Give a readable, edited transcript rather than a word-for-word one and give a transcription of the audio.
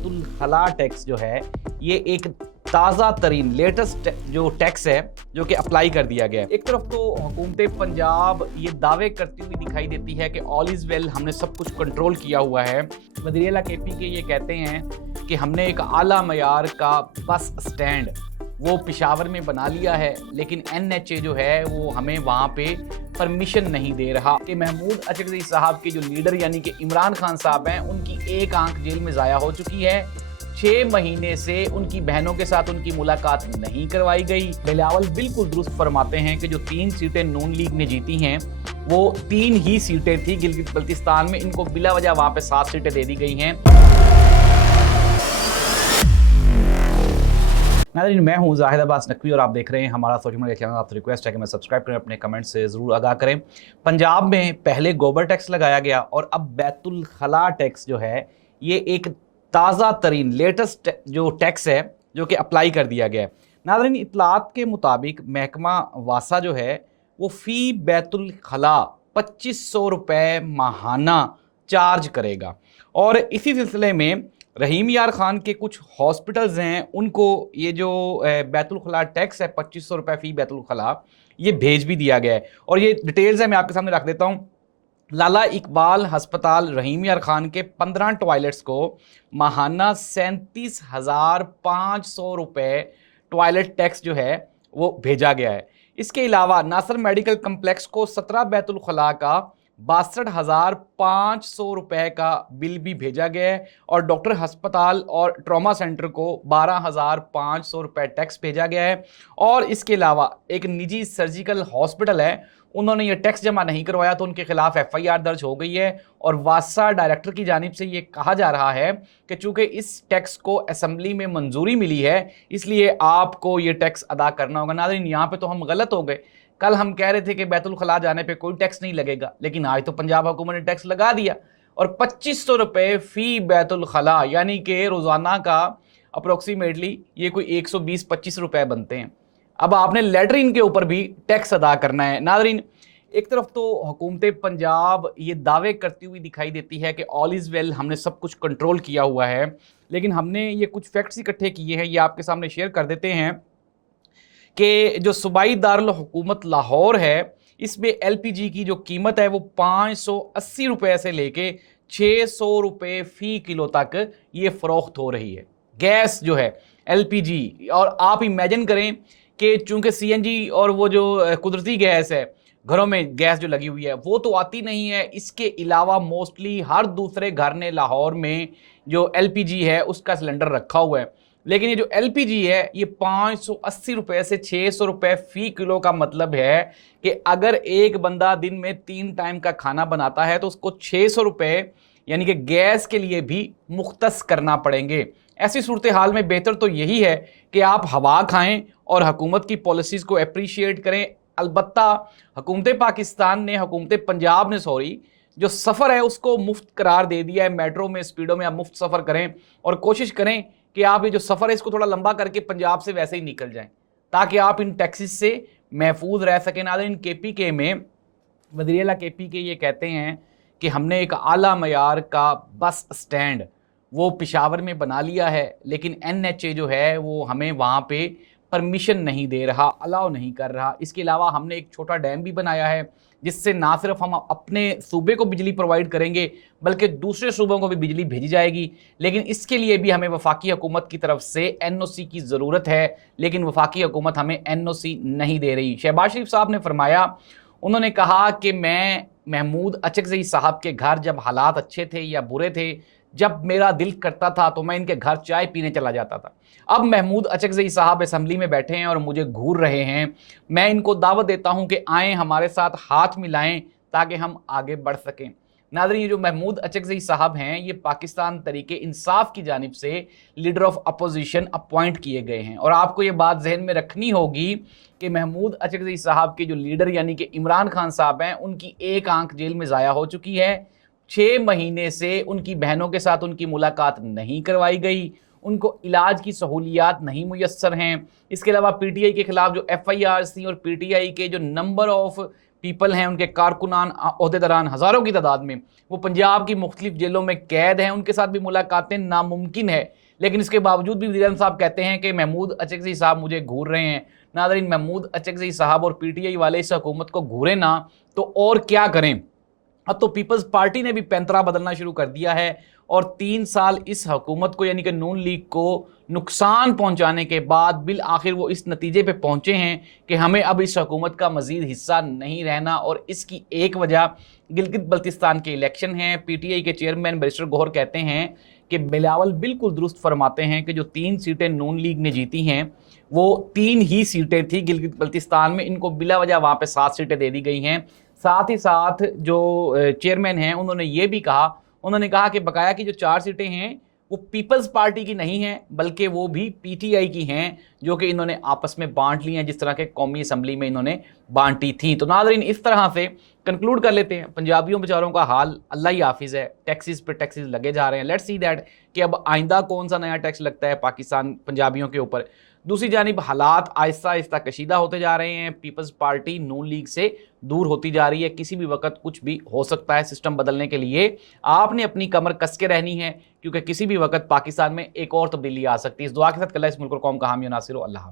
बैतुल खला टैक्स जो है ये एक ताज़ा तरीन लेटेस्ट जो टैक्स है जो कि अप्लाई कर दिया गया है। एक तरफ तो हुकूमत पंजाब ये दावे करती हुई दिखाई देती है कि ऑल इज़ वेल, हमने सब कुछ कंट्रोल किया हुआ है। वज़ीर आला KP के ये कहते हैं कि हमने एक आला मयार का बस स्टैंड वो पेशावर में बना लिया है, लेकिन NHA जो है वो हमें वहाँ पे परमिशन नहीं दे रहा। कि महमूद अचकज़ई साहब के जो लीडर यानी कि इमरान खान साहब हैं, उनकी एक आंख जेल में ज़ाया हो चुकी है। 6 महीने से उनकी बहनों के साथ उनकी मुलाकात नहीं करवाई गई। बिलावल बिल्कुल दुरुस्त फरमाते हैं कि जो 3 सीटें नून लीग ने जीती हैं वो 3 ही सीटें थी गिलगित बल्तिस्तान में। इनको बिला वजह वहाँ पे 7 सीटें दे दी गई हैं। नाज़रीन, मैं हूं जाहिद अब्बास नकवी और आप देख रहे हैं हमारा सोशल मीडिया चैनल। आपसे रिक्वेस्ट है कि मैं सब्सक्राइब करें, अपने कमेंट से ज़रूर आगाह करें। पंजाब में पहले गोबर टैक्स लगाया गया और अब बैतुल खला टैक्स जो है ये एक ताज़ा तरीन लेटेस्ट जो टैक्स है जो कि अप्लाई कर दिया गया है। नाज़रीन, इतलात के मुताबिक महकमा वासा जो है वो फ़ी बैतुल खला 2500 रुपये माहाना चार्ज करेगा। और इसी सिलसिले में रहीम यार खान के कुछ हॉस्पिटल्स हैं, उनको ये जो बैतुल खला टैक्स है 2500 रुपये फ़ी बैतुल खला, ये भेज भी दिया गया है। और ये डिटेल्स है, मैं आपके सामने रख देता हूँ। लाला इकबाल अस्पताल रहीम यार खान के 15 टॉयलेट्स को माहाना 37,500 रुपये टॉयलेट टैक्स जो है वो भेजा गया है। इसके अलावा नासर मेडिकल कम्प्लेक्स को 17 बैतुल खला का 62,500 रुपये का बिल भी भेजा गया है और डॉक्टर अस्पताल और ट्रॉमा सेंटर को 12,500 रुपये टैक्स भेजा गया है। और इसके अलावा एक निजी सर्जिकल हॉस्पिटल है, उन्होंने ये टैक्स जमा नहीं करवाया तो उनके खिलाफ FIR दर्ज हो गई है। और वासा डायरेक्टर की जानिब से ये कहा जा रहा है कि चूंकि इस टैक्स को असेंबली में मंजूरी मिली है इसलिए आपको ये टैक्स अदा करना होगा। नाज़रीन, यहाँ पे तो हम गलत हो गए। कल हम कह रहे थे कि बैतुल खला जाने पे कोई टैक्स नहीं लगेगा, लेकिन आज तो पंजाब हुकूमत ने टैक्स लगा दिया और 2500 रुपये फ़ी बैतुल खला यानी कि रोज़ाना का अप्रोक्सीमेटली ये कोई 120-25 रुपये बनते हैं। अब आपने लेटरिन के ऊपर भी टैक्स अदा करना है। नाज़रीन, एक तरफ तो हुकूमत पंजाब ये दावे करती हुई दिखाई देती है कि ऑल इज़ वेल, हमने सब कुछ कंट्रोल किया हुआ है, लेकिन हमने ये कुछ फैक्ट्स इकट्ठे किए हैं, ये आपके सामने शेयर कर देते हैं कि जो सूबाई दारुल हुकूमत लाहौर है, इसमें LPG की जो कीमत है वो 580 रुपये से लेके 600 रुपये फ़ी किलो तक ये फ़रोख्त हो रही है। गैस जो है LPG, और आप इमेजिन करें कि चूँकि CNG और वो जो कुदरती गैस है घरों में गैस जो लगी हुई है वो तो आती नहीं है। इसके अलावा मोस्टली हर दूसरे घर ने लाहौर में जो LPG है उसका सिलेंडर रखा हुआ है, लेकिन ये जो LPG है ये 580 रुपये से 600 रुपये फ़ी किलो का मतलब है कि अगर एक बंदा दिन में 3 टाइम का खाना बनाता है तो उसको 600 रुपये यानी कि गैस के लिए भी मुख्तस करना पड़ेंगे। ऐसी सूरत हाल में बेहतर तो यही है कि आप हवा खाएं और हुकूमत की पॉलिसीज़ को अप्रीशिएट करें। अलबत्ता हुकूमत पाकिस्तान ने, हुकूमत पंजाब ने जो सफ़र है उसको मुफ्त करार दे दिया है। मेट्रो में, स्पीडों में आप मुफ्त सफ़र करें और कोशिश करें कि आप ये जो सफ़र है इसको थोड़ा लंबा करके पंजाब से वैसे ही निकल जाएं ताकि आप इन टैक्सेस से महफूज रह सकें। नाज़रीन, KPK में वज़ीर आला KP के ये कहते हैं कि हमने एक आला मयार का बस स्टैंड वो पेशावर में बना लिया है, लेकिन NHA जो है वो हमें वहाँ पे परमिशन नहीं दे रहा, अलाउ नहीं कर रहा। इसके अलावा हमने एक छोटा डैम भी बनाया है जिससे ना सिर्फ हम अपने सूबे को बिजली प्रोवाइड करेंगे बल्कि दूसरे सूबों को भी बिजली भेजी जाएगी, लेकिन इसके लिए भी हमें वफाकी हुकूमत की तरफ से NOC की ज़रूरत है, लेकिन वफाकी हुकूमत हमें NOC नहीं दे रही। शहबाज शरीफ साहब ने फरमाया, उन्होंने कहा कि मैं महमूद अचकज़ई साहब के घर जब हालात अच्छे थे या बुरे थे, जब मेरा दिल करता था तो मैं इनके घर चाय पीने चला जाता था। अब महमूद अचकज़ई साहब असेंबली में बैठे हैं और मुझे घूर रहे हैं। मैं इनको दावत देता हूं कि आएँ, हमारे साथ हाथ मिलाएं ताकि हम आगे बढ़ सकें। नाज़रीन, ये जो महमूद अचकज़ई साहब हैं ये पाकिस्तान तरीके इंसाफ की जानिब से लीडर ऑफ अपोजिशन अपॉइंट किए गए हैं। और आपको ये बात जहन में रखनी होगी कि महमूद अचकज़ई साहब के जो लीडर यानी कि इमरान खान साहब हैं, उनकी एक आंख जेल में ज़ाया हो चुकी है। 6 महीने से उनकी बहनों के साथ उनकी मुलाकात नहीं करवाई गई, उनको इलाज की सहूलियात नहीं मुयस्सर हैं। इसके अलावा PTI के खिलाफ जो FIR थी और PTI के जो नंबर ऑफ पीपल हैं, उनके कारकुनान, ओहदेदारान हज़ारों की तादाद में वो पंजाब की मुख्तलिफ जेलों में कैद हैं, उनके साथ भी मुलाकातें नामुमकिन है। लेकिन इसके बावजूद भी वज़ीर आज़म साहब कहते हैं कि महमूद अचकज़ई साहब मुझे घूर रहे हैं। नाज़रीन, महमूद अचकज़ई साहब और PTI वाले इस हुकूमत को घूरे ना तो और क्या करें। अब तो पीपल्स पार्टी ने भी पैंतरा बदलना शुरू कर दिया है और 3 साल इस हुकूमत को यानी कि नून लीग को नुकसान पहुंचाने के बाद बिल आखिर वो इस नतीजे पे पहुंचे हैं कि हमें अब इस हुकूमत का मजीद हिस्सा नहीं रहना। और इसकी एक वजह गिलगित बल्तिस्तान के इलेक्शन हैं। PTI के चेयरमैन बैरिस्टर गौहर कहते हैं कि बिलावल बिल्कुल दुरुस्त फरमाते हैं कि जो 3 सीटें नून लीग ने जीती हैं वो 3 ही सीटें थी गिलगित बल्तिस्तान में, इनको बिला वजह वहाँ पे 7 सीटें दे दी गई हैं। साथ ही साथ जो चेयरमैन हैं उन्होंने ये भी कहा, उन्होंने कहा कि बकाया की जो 4 सीटें हैं वो पीपल्स पार्टी की नहीं हैं बल्कि वो भी PTI की हैं, जो कि इन्होंने आपस में बांट ली हैं जिस तरह के कौमी असम्बली में इन्होंने बांटी थी। तो नाज़रीन, इस तरह से कंक्लूड कर लेते हैं, पंजाबियों बेचारों का हाल अल्लाह ही हाफिज़ है। टैक्सेस पे टैक्सेस लगे जा रहे हैं। लेट्स सी दैट कि अब आइंदा कौन सा नया टैक्स लगता है पाकिस्तान पंजाबियों के ऊपर। दूसरी जानिब हालात आहिस्ता आहिस्ता कशीदा होते जा रहे हैं। पीपल्स पार्टी नून लीग से दूर होती जा रही है। किसी भी वक्त कुछ भी हो सकता है। सिस्टम बदलने के लिए आपने अपनी कमर कस के रहनी है, क्योंकि किसी भी वक्त पाकिस्तान में एक और तब्दीली आ सकती है। इस दुआ के साथ कल इस मुल्क को कौम का हामी नासिर हो। अल्लाह।